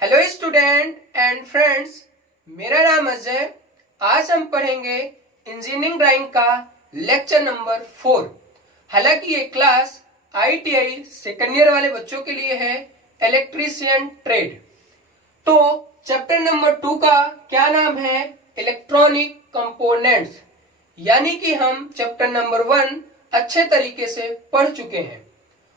Hello student and friends, मेरा नाम अजय। आज हम पढ़ेंगे इंजीनियरिंग ड्राइंग का लेक्चर नंबर 4। हालांकि ये क्लास ITI सेकेंड ईयर वाले बच्चों के लिए है, इलेक्ट्रीशियन ट्रेड। तो चैप्टर नंबर 2 का क्या नाम है? Electronic components. यानी कि हम चैप्टर नंबर 1 अच्छे तरीके से पढ़ चुके हैं।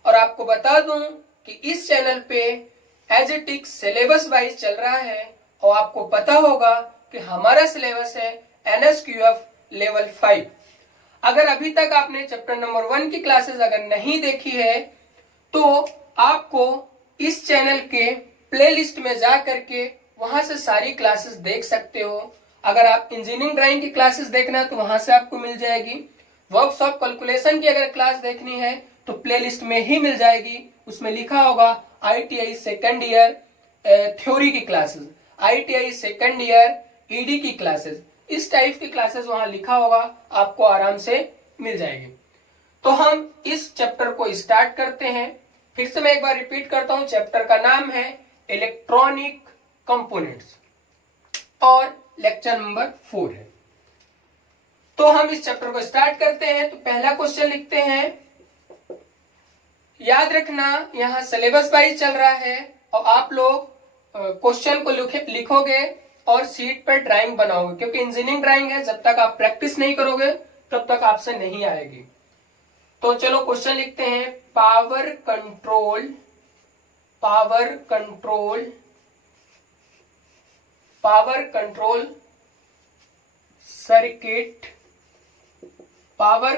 और आपको बता दूं कि इस चैनल पे as it is syllabus wise चल रहा है और आपको पता होगा कि हमारा सिलेबस है NSQF लेवल 5। अगर अभी तक आपने चैप्टर नंबर 1 की क्लासेस अगर नहीं देखी है तो आपको इस चैनल के प्लेलिस्ट में जा करके वहां से सारी क्लासेस देख सकते हो। अगर आप इंजीनियरिंग ड्राइंग की क्लासेस देखना है तो वहां से आपको मिल जाएगी। वर्कशॉप कैलकुलेशन की अगर क्लास देखनी है तो प्लेलिस्ट में ही मिल जाएगी। उसमें लिखा होगा ITI सेकेंड ईयर थ्योरी की classes, ITI second year ED की क्लासेस, इस टाइप की क्लासेस वहां लिखा होगा, आपको आराम से मिल जाएगी। तो हम इस चैप्टर को स्टार्ट करते हैं। फिर से मैं एक बार रिपीट करता हूं, चैप्टर का नाम है इलेक्ट्रॉनिक कंपोनेंट्स और लेक्चर नंबर 4 है। तो हम इस चैप्टर को स्टार्ट करते हैं। तो पहला क्वेश्चन लिखते हैं। याद रखना यहाँ सिलेबस वाइज चल रहा है और आप लोग क्वेश्चन को लिखोगे और सीट पर ड्राइंग बनाओगे, क्योंकि इंजीनियरिंग ड्राइंग है, जब तक आप प्रैक्टिस नहीं करोगे तब तक आपसे नहीं आएगी। तो चलो क्वेश्चन लिखते हैं। Power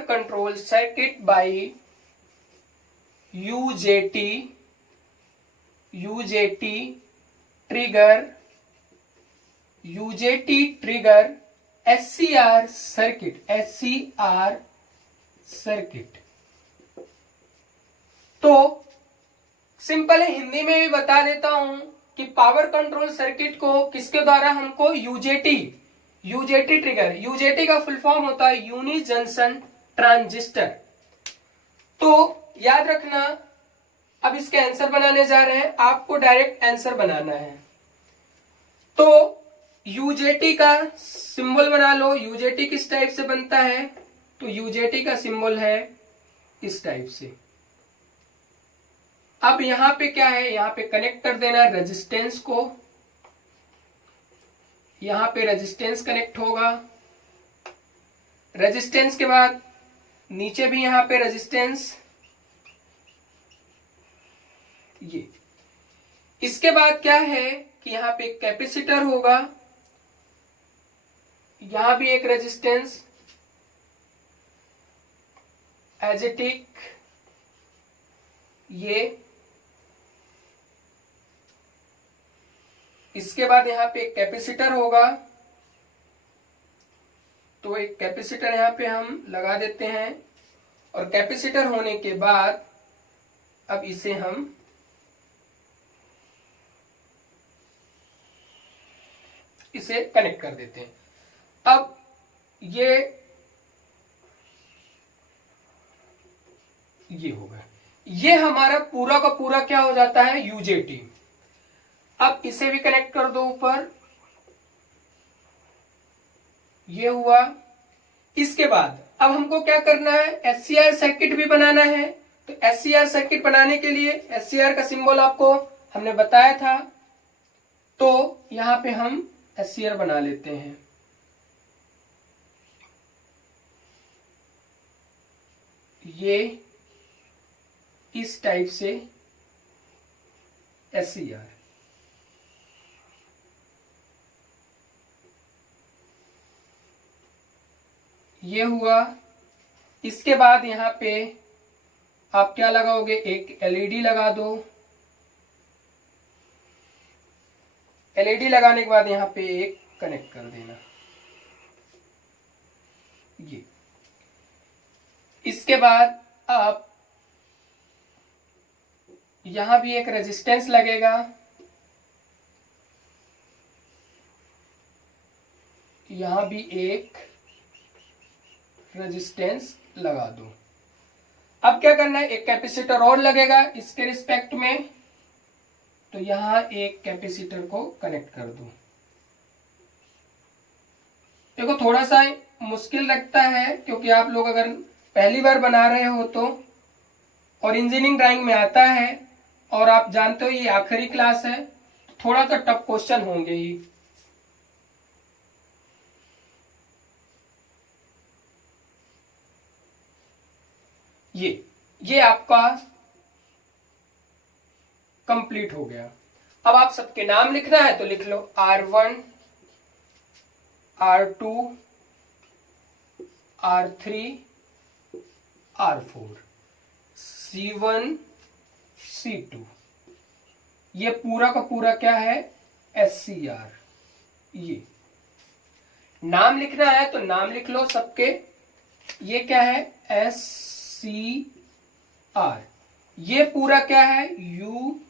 control circuit by UJT trigger SCR circuit. तो सिंपल है, हिंदी में भी बता देता हूं कि पावर कंट्रोल सर्किट को किसके द्वारा हमको UJT ट्रिगर, UJT का फुल फॉर्म होता है यूनि जंक्शन ट्रांजिस्टर। तो याद रखना, अब इसके आंसर बनाने जा रहे हैं, आपको डायरेक्ट आंसर बनाना है। तो UJT का सिंबल बना लो। UJT किस टाइप से बनता है? तो UJT का सिंबल है इस टाइप से। अब यहां पे क्या है, यहां पे कनेक्ट कर देना रेजिस्टेंस को। यहां पे रेजिस्टेंस कनेक्ट होगा। रेजिस्टेंस के बाद नीचे भी यहां पे रेजिस्टेंस, ये। इसके बाद क्या है कि यहां पे एक कैपेसिटर होगा, यहां भी एक रेजिस्टेंस एजेटिक, ये। इसके बाद यहां पे एक कैपेसिटर होगा, तो एक कैपेसिटर यहां पे हम लगा देते हैं। और कैपेसिटर होने के बाद अब इसे हम इसे कनेक्ट कर देते हैं। अब ये होगा, ये हमारा पूरा का पूरा क्या हो जाता है, UJT। अब इसे भी कनेक्ट कर दो ऊपर, ये हुआ। इसके बाद अब हमको क्या करना है, SCR सर्किट भी बनाना है। तो SCR सर्किट बनाने के लिए SCR का सिंबल आपको हमने बताया था, तो यहां पे हम SCR बना लेते हैं। ये इस टाइप से SCR। ये हुआ। इसके बाद यहां पे आप क्या लगाओगे, एक LED लगा दो। LED लगाने के बाद यहां पे एक कनेक्ट कर देना, ये। इसके बाद आप यहां भी एक रेजिस्टेंस लगेगा, यहां भी एक रेजिस्टेंस लगा दो। अब क्या करना है, एक कैपेसिटर और लगेगा इसके रिस्पेक्ट में, तो यहां एक कैपेसिटर को कनेक्ट कर दूं। देखो थोड़ा सा मुश्किल लगता है क्योंकि आप लोग अगर पहली बार बना रहे हो तो, और इंजीनियरिंग ड्राइंग में आता है और आप जानते हो ये आखिरी क्लास है, तो थोड़ा सा टफ क्वेश्चन होंगे ही। ये आपका कंप्लीट हो गया। अब आप सबके नाम लिखना है तो लिख लो R1, R2, R3, R4, C1, C2। ये पूरा का पूरा क्या है, SCR। ये नाम लिखना है तो नाम लिख लो सबके। ये क्या है, SCR। ये पूरा क्या है, UJT।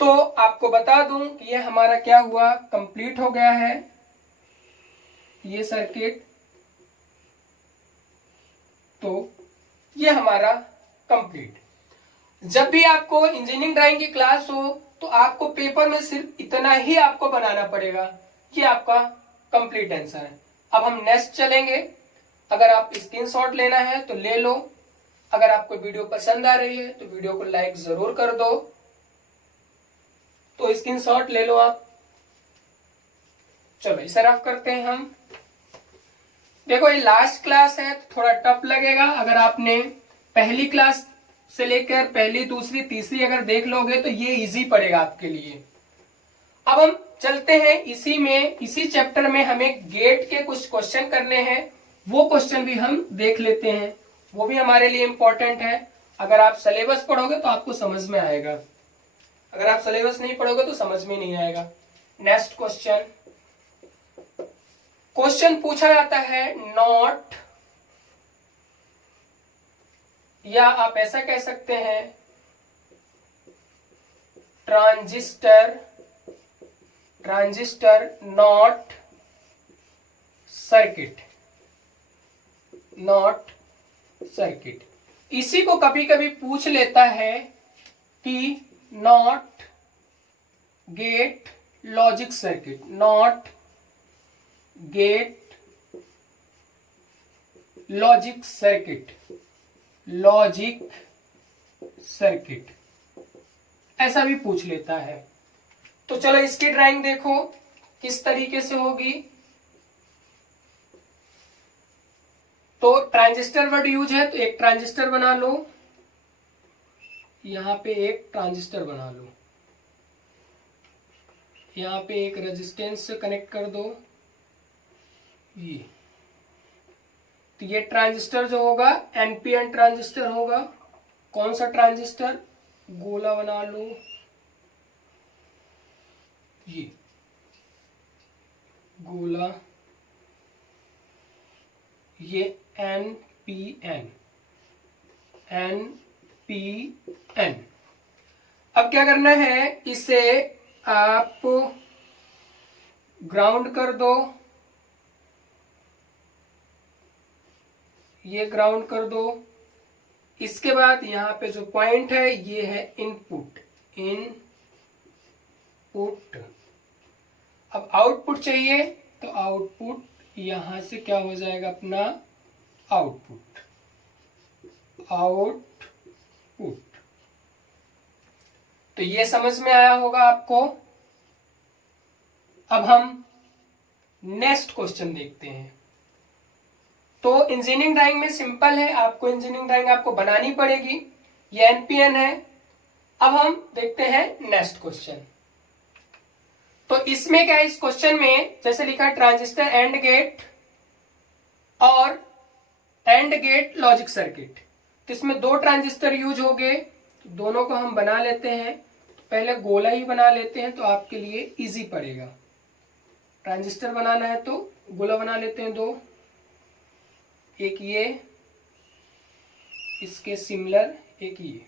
तो आपको बता दूं कि ये हमारा क्या हुआ, कंप्लीट हो गया है ये सर्किट। तो ये हमारा कंप्लीट। जब भी आपको इंजीनियरिंग ड्राइंग की क्लास हो तो आपको पेपर में सिर्फ इतना ही आपको बनाना पड़ेगा, ये आपका कंप्लीट आंसर है। अब हम नेक्स्ट चलेंगे। अगर आप स्क्रीनशॉट लेना है तो ले लो। अगर आपको वीडियो पसंद आ रही है तो वीडियो को लाइक जरूर कर दो। तो स्क्रीनशॉट ले लो आप। चलो इसे रफ करते हैं हम। देखो ये लास्ट क्लास है तो थोड़ा टफ लगेगा। अगर आपने पहली क्लास से लेकर पहली, दूसरी, तीसरी अगर देख लोगे तो ये इजी पड़ेगा आपके लिए। अब हम चलते हैं इसी चैप्टर में हमें गेट के कुछ क्वेश्चन करने हैं। वो क्वेश्चन भी हम देख लेते हैं, वो भी हमारे लिए इंपॉर्टेंट है। अगर आप सिलेबस पढ़ोगे तो आपको समझ में आएगा, अगर आप सिलेबस नहीं पढ़ोगे तो समझ में नहीं आएगा। नेक्स्ट क्वेश्चन पूछा जाता है नॉट, या आप ऐसा कह सकते हैं ट्रांजिस्टर नॉट सर्किट। इसी को कभी कभी पूछ लेता है कि not gate logic circuit, not gate logic circuit ऐसा भी पूछ लेता है। तो चलो इसकी ड्राइंग देखो किस तरीके से होगी। तो ट्रांजिस्टर वर्ड यूज है तो एक ट्रांजिस्टर बना लो, यहां पे एक ट्रांजिस्टर बना लो, यहां पे एक रेजिस्टेंस से कनेक्ट कर दो। ये तो ये ट्रांजिस्टर जो होगा एनपीएन ट्रांजिस्टर होगा। कौन सा ट्रांजिस्टर, गोला बना लो, ये गोला, ये एनपीएन। अब क्या करना है, इसे आप ग्राउंड कर दो, ये ग्राउंड कर दो। इसके बाद यहां पे जो पॉइंट है ये है इनपुट। अब आउटपुट चाहिए तो आउटपुट यहां से क्या हो जाएगा, अपना आउटपुट। तो ये समझ में आया होगा आपको। अब हम नेक्स्ट क्वेश्चन देखते हैं। तो इंजीनियरिंग ड्राइंग में सिंपल है, आपको इंजीनियरिंग ड्राइंग आपको बनानी पड़ेगी। ये एनपीएन है। अब हम देखते हैं नेक्स्ट क्वेश्चन। तो इसमें क्या है, इस क्वेश्चन में जैसे लिखा ट्रांजिस्टर एंड गेट और एंड गेट लॉजिक सर्किट, तो इसमें दो ट्रांजिस्टर यूज हो गए। तो दोनों को हम बना लेते हैं। तो पहले गोला ही बना लेते हैं तो आपके लिए इजी पड़ेगा। ट्रांजिस्टर बनाना है तो गोला बना लेते हैं दो, एक ये इसके सिमिलर, एक ये।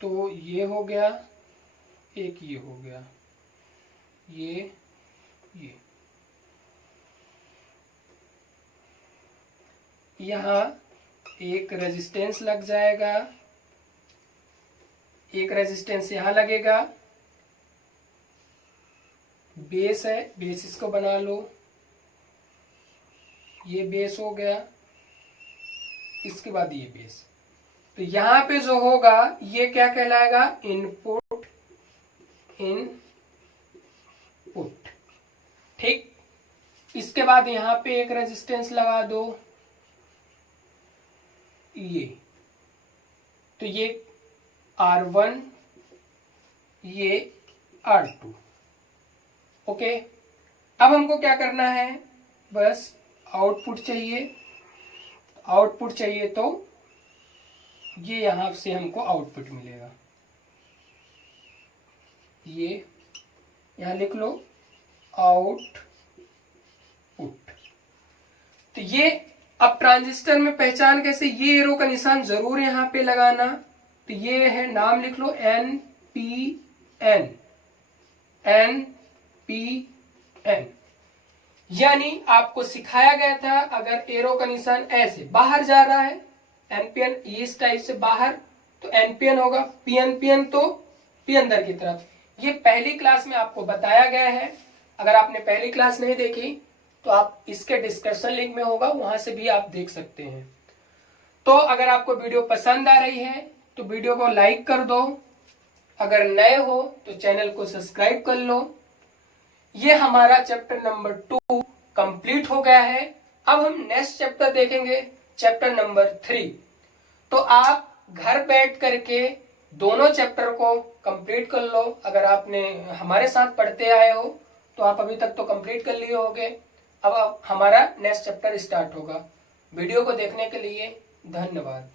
तो ये हो गया, एक ये हो गया, ये यहाँ एक रेजिस्टेंस लग जाएगा, एक रेजिस्टेंस यहाँ लगेगा, बेस है, बेस इसको बना लो, ये बेस हो गया, इसके बाद ये बेस। तो यहां पे जो होगा ये क्या कहलाएगा, इनपुट, इनपुट। ठीक, इसके बाद यहां पे एक रेजिस्टेंस लगा दो, ये, तो ये R1, ये R2। ओके, अब हमको क्या करना है, बस आउटपुट चाहिए, आउटपुट चाहिए तो ये यहां से हमको आउटपुट मिलेगा, ये यहां लिख लो आउटपुट। तो ये अब ट्रांजिस्टर में पहचान कैसे, ये एरो का निशान जरूर यहां पे लगाना। तो ये है, नाम लिख लो NPN, NPN। यानी आपको सिखाया गया था अगर एरो का निशान ऐसे बाहर जा रहा है, NPN इस टाइप से बाहर, तो NPN होगा, PNPN तो P अंदर की तरफ। ये पहली क्लास में आपको बताया गया है। अगर आपने पहली क्लास नहीं देखी तो आप इसके डिस्क्रिप्शन लिंक में होगा, वहां से भी आप देख सकते हैं। तो अगर आपको वीडियो पसंद आ रही है तो वीडियो को लाइक कर दो, अगर नए हो तो चैनल को सब्सक्राइब कर लो। ये हमारा चैप्टर नंबर 2 कंप्लीट हो गया है। अब हम नेक्स्ट चैप्टर देखेंगे, चैप्टर नंबर 3। तो आप घर बैठ करके दोनों चैप्टर को कंप्लीट कर लो। अगर आपने हमारे साथ पढ़ते आए हो तो आप अभी तक तो कंप्लीट कर लिए होंगे। अब हमारा नेक्स्ट चैप्टर स्टार्ट होगा। वीडियो को देखने के लिए धन्यवाद।